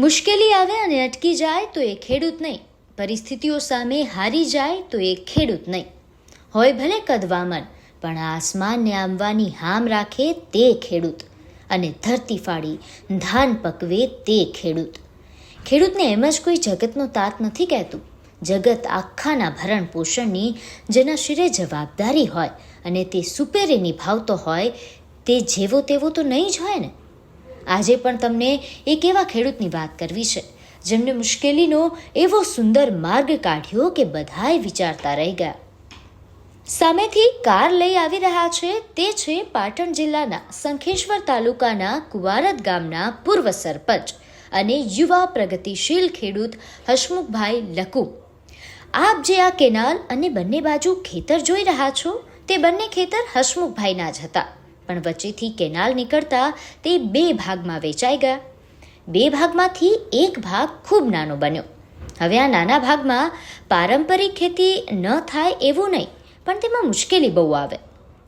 મુશ્કેલી આવે અને અટકી જાય તો એ ખેડૂત નહીં. પરિસ્થિતિઓ સામે હારી જાય તો એ ખેડૂત નહીં. હોય ભલે કદવામન, પણ આસમાનને આંબવાની હામ રાખે તે ખેડૂત અને ધરતી ફાડી ધાન પકવે તે ખેડૂત. ખેડૂતને એમ જ કોઈ જગતનો તાત નથી કહેતું. જગત આખાના ભરણ પોષણની જેના શિરે જવાબદારી હોય અને તે સુપેરે નિભાવતો હોય તે જેવો તેવો તો નહીં જ હોય ને? આજે પણ તમને એક એવા ખેડૂતની વાત કરવી છે, જેમને મુશ્કેલીનો એવો સુંદર માર્ગ કાઢ્યો કે બધાએ વિચારતા રહી ગયા. સામેથી કાર લઈ આવી રહ્યા છે, તે છે પાટણ જિલ્લાના શંખેશ્વર તાલુકાના કુવારત ગામના પૂર્વ સરપંચ અને યુવા પ્રગતિશીલ ખેડૂત હસમુખભાઈ લકુ. આપ જે આ કેનાલ અને બંને બાજુ ખેતર જોઈ રહ્યા છો, તે બંને ખેતર હસમુખભાઈના જ હતા. પણ વચ્ચેથી કેનાલ નીકળતા તે બે ભાગમાં વેચાઈ ગયા. બે ભાગમાંથી એક ભાગ ખૂબ નાનો બન્યો. હવે આ નાના ભાગમાં પારંપરિક ખેતી ન થાય એવું નહીં પણ તેમાં મુશ્કેલી બહુ આવે.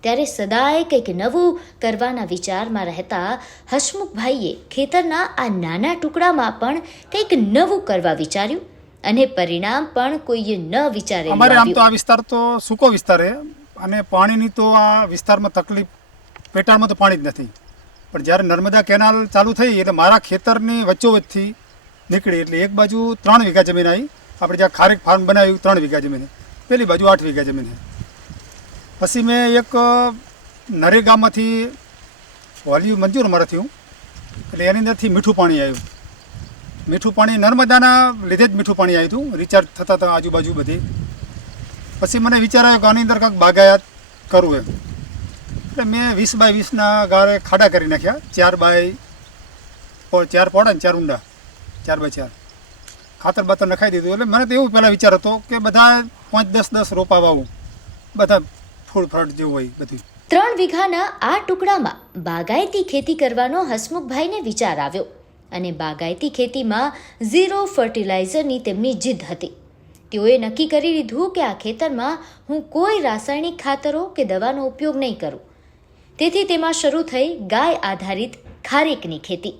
ત્યારે સદાય કંઈક નવું કરવાના વિચારમાં રહેતા હસમુખભાઈએ ખેતરના આ નાના ટુકડામાં પણ કંઈક નવું કરવા વિચાર્યું અને પરિણામ પણ કોઈએ ન વિચારે અમારે આમ તો આ વિસ્તાર તો સૂકો વિસ્તાર છે અને પાણીની તો આ વિસ્તારમાં તકલીફ પેટાળમાં તો પાણી જ નથી. પણ જ્યારે નર્મદા કેનાલ ચાલુ થઈ એટલે મારા ખેતરની વચ્ચોવચ્ચથી નીકળી એટલે એક બાજુ ત્રણ વીઘા જમીન આવી. આપણે જ્યાં ખારેક ફાર્મ બનાવ્યું ત્રણ વીઘા જમીન. પેલી બાજુ આઠ વીઘા જમીન. પછી મેં એક નરેગામાંથી વોલ્યુ મંજૂર મારે થયું એટલે એની અંદરથી મીઠું પાણી આવ્યું. મીઠું પાણી નર્મદાના લીધે જ મીઠું પાણી આવ્યું હતું. રિચાર્જ થતા હતા આજુબાજુ બધી. પછી મને વિચાર આવ્યો કે આની અંદર કંઈક બાગાયત કરવું એમ. એટલે મેં વીસ બાય વીસના ગાળે ખાડા કરી નાખ્યા. ચાર બાય ચાર પોડા ને ચાર ઊંડા. ચાર બાય ચાર. ખાતર બાતર નખાઈ દીધું. એટલે મને તો એવું પહેલાં વિચાર હતો કે બધા પાંચ, દસ દસ રોપા વાવું. બધા ફૂડ ફ્રટ જેવું હોય બધું. ત્રણ વીઘાના આ ટુકડામાં બાગાયતી ખેતી કરવાનો હસમુખભાઈને વિચાર આવ્યો અને બાગાયતી ખેતીમાં ઝીરો ફર્ટિલાઇઝરની તેમની જીદ હતી. તેઓએ નક્કી કરી લીધું કે આ ખેતરમાં હું કોઈ રાસાયણિક ખાતરો કે દવાનો ઉપયોગ નહીં કરું. તેથી તેમાં શરૂ થઈ ગાય આધારિત ખારેકની ખેતી.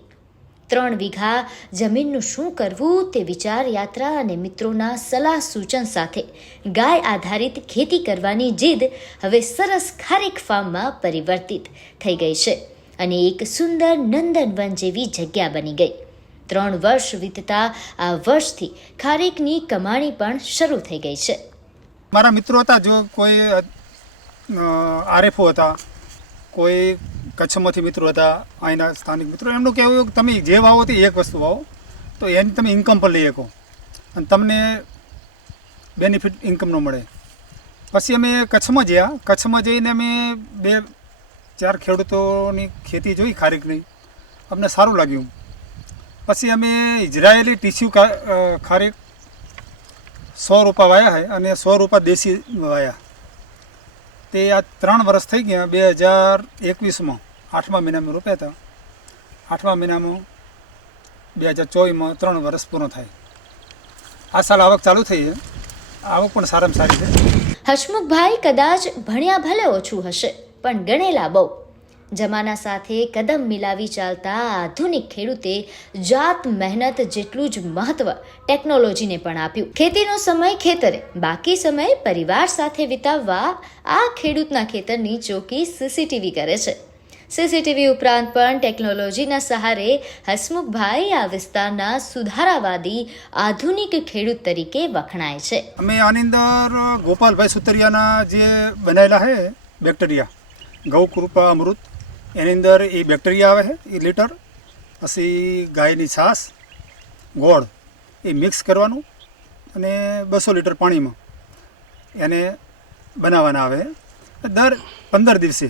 ત્રણ વીઘા જમીનનું શું કરવું તે વિચાર યાત્રા અને મિત્રોના સલાહ સૂચન સાથે ગાય આધારિત ખેતી કરવાની જીદ હવે સરસ ખારેક ફાર્મમાં પરિવર્તિત થઈ ગઈ છે અને એક સુંદર નંદનવન જેવી જગ્યા બની ગઈ. ત્રણ વર્ષ વીતતા આ વર્ષથી ખારેકની કમાણી પણ શરૂ થઈ ગઈ છે. મારા મિત્રો હતા, જો કોઈ આરએફઓ હતા કોઈ કચ્છમાંથી મિત્રો હતા, અહીંના સ્થાનિક મિત્રો, એમનું કહેવું કે તમે જે વાવો તે એક વસ્તુ વાવો, તો એની તમે ઇન્કમ પણ લઈ શકો. અને તમને બેનિફિટ ઇન્કમનો મળે. પછી અમે કચ્છમાં ગયા કચ્છમાં જઈને અમે બે, ચાર ખેડૂતોની ખેતી જોઈ ખારેકની અમને સારું લાગ્યું. પછી અમે ઇઝરાયેલી ટીસ્યુ ખારીક ખારેક સો રૂપા વાયા છે અને સો રૂપા દેશી વાયા. તે આ ત્રણ વર્ષ થઈ ગયા, બે હજાર એકવીસમાં, આઠમા મહિનામાં રોપ્યા હતા. આઠમા મહિનામાં બે હજાર ચોવીસમાં ત્રણ વર્ષ પૂર્ણ થાય. આ સાલ આવક ચાલુ થઈ છે. આવક પણ સારામાં સારી છે. હસમુખભાઈ કદાચ ભણ્યા ભલે ઓછું હશે, પણ ગણેલા બહુ. જમાના સાથે કદમ મિલાવી ચાલતા આધુનિક ખેડૂતે જાત મહેનત જેટલું જ મહત્વ ટેકનોલોજીને પણ આપ્યું. ખેતીનો સમય ખેતરે, બાકી સમય પરિવાર સાથે વિતાવવા આ ખેડૂતના ખેતરની ચોકી સીસીટીવી કરે છે. સીસીટીવી ઉપરાંત પણ ટેકનોલોજીના સહારે હસમુખભાઈ આ વિસ્તારના સુધારાવાદી આધુનિક ખેડૂત તરીકે વખણાય છે. અમે આની અંદર ગોપાલભાઈ સુતરિયાના જે બનાવેલા છે, બેક્ટેરિયા ગૌ કૃપા અમૃત એની અંદર એ બેક્ટેરિયા આવે છે, એ લીટર પછી ગાયની છાશ, ગોળ, એ મિક્સ કરવાનું અને બસો લીટર પાણીમાં એને બનાવવાના આવે દર પંદર દિવસે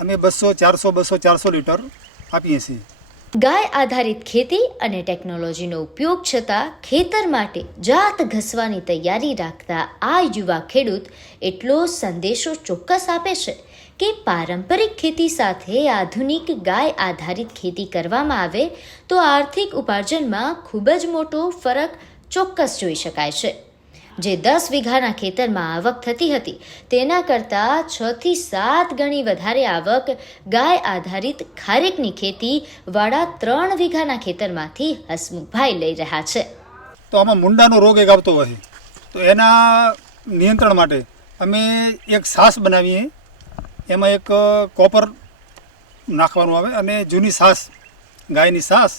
અમે બસો, ચારસો બસો, ચારસો લીટર આપીએ છીએ. ગાય આધારિત ખેતી અને ટેકનોલોજીનો ઉપયોગ છતાં ખેતર માટે જાત ઘસવાની તૈયારી રાખતા આ યુવા ખેડૂત એટલો સંદેશો ચોક્કસ આપે છે કે પારંપરિક ખેતી સાથે આધુનિક ગાય આધારિત ખેતી કરવામાં આવે, તો આર્થિક ઉપાર્જનમાં ખૂબ જ મોટો ફરક ચોક્કસ જોઈ શકાય છે. જે દસ વીઘાના ખેતરમાં આવક થતી હતી, તેના કરતાં છથી સાત ગણી વધારે આવક ગાય આધારિત ખારેકની ખેતી વાળા ત્રણ વીઘાના ખેતરમાંથી હસમુખભાઈ લઈ રહ્યા છે. તો આમાં મુંડાનો રોગ એક આવતો હોય, તો એના નિયંત્રણ માટે અમે એક સાસ બનાવીએ એમાં એક કોપર નાખવાનું આવે અને જૂની સાસ, ગાયની સાસ,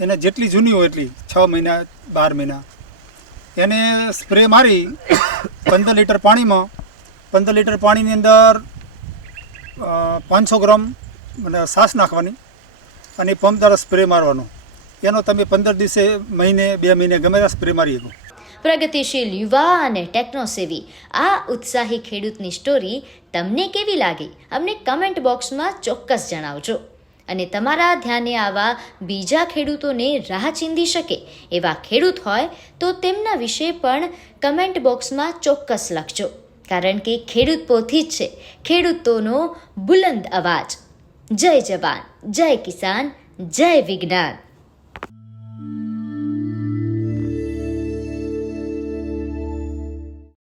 એને જેટલી જૂની હોય એટલી, છ મહિના, બાર મહિના. એને સ્પ્રે મારી પંદર લીટર પાણીમાં, પંદર લીટર પાણીની અંદર પાંચસો ગ્રામ મને સાસ નાખવાની અને પંપ દ્વારા સ્પ્રે મારવાનો. એનો તમે પંદર દિવસે, મહિને, બે મહિને ગમે ત્યાં સ્પ્રે મારી શકો. પ્રગતિશીલ યુવા અને ટેકનોસેવી. આ ઉત્સાહી ખેડૂતની સ્ટોરી તમને કેવી લાગી? અમને કમેન્ટ બોક્સમાં ચોક્કસ જણાવજો. અને તમારા ધ્યાને આવા બીજા ખેડૂતોને રાહ ચીંધી શકે એવા ખેડૂત હોય તો તેમના વિશે પણ કમેન્ટ બોક્સમાં ચોક્કસ લખજો. કારણ કે ખેડૂત પોથી જ છે. ખેડૂતોનો બુલંદ અવાજ. જય જવાન, જય કિસાન, જય વિજ્ઞાન.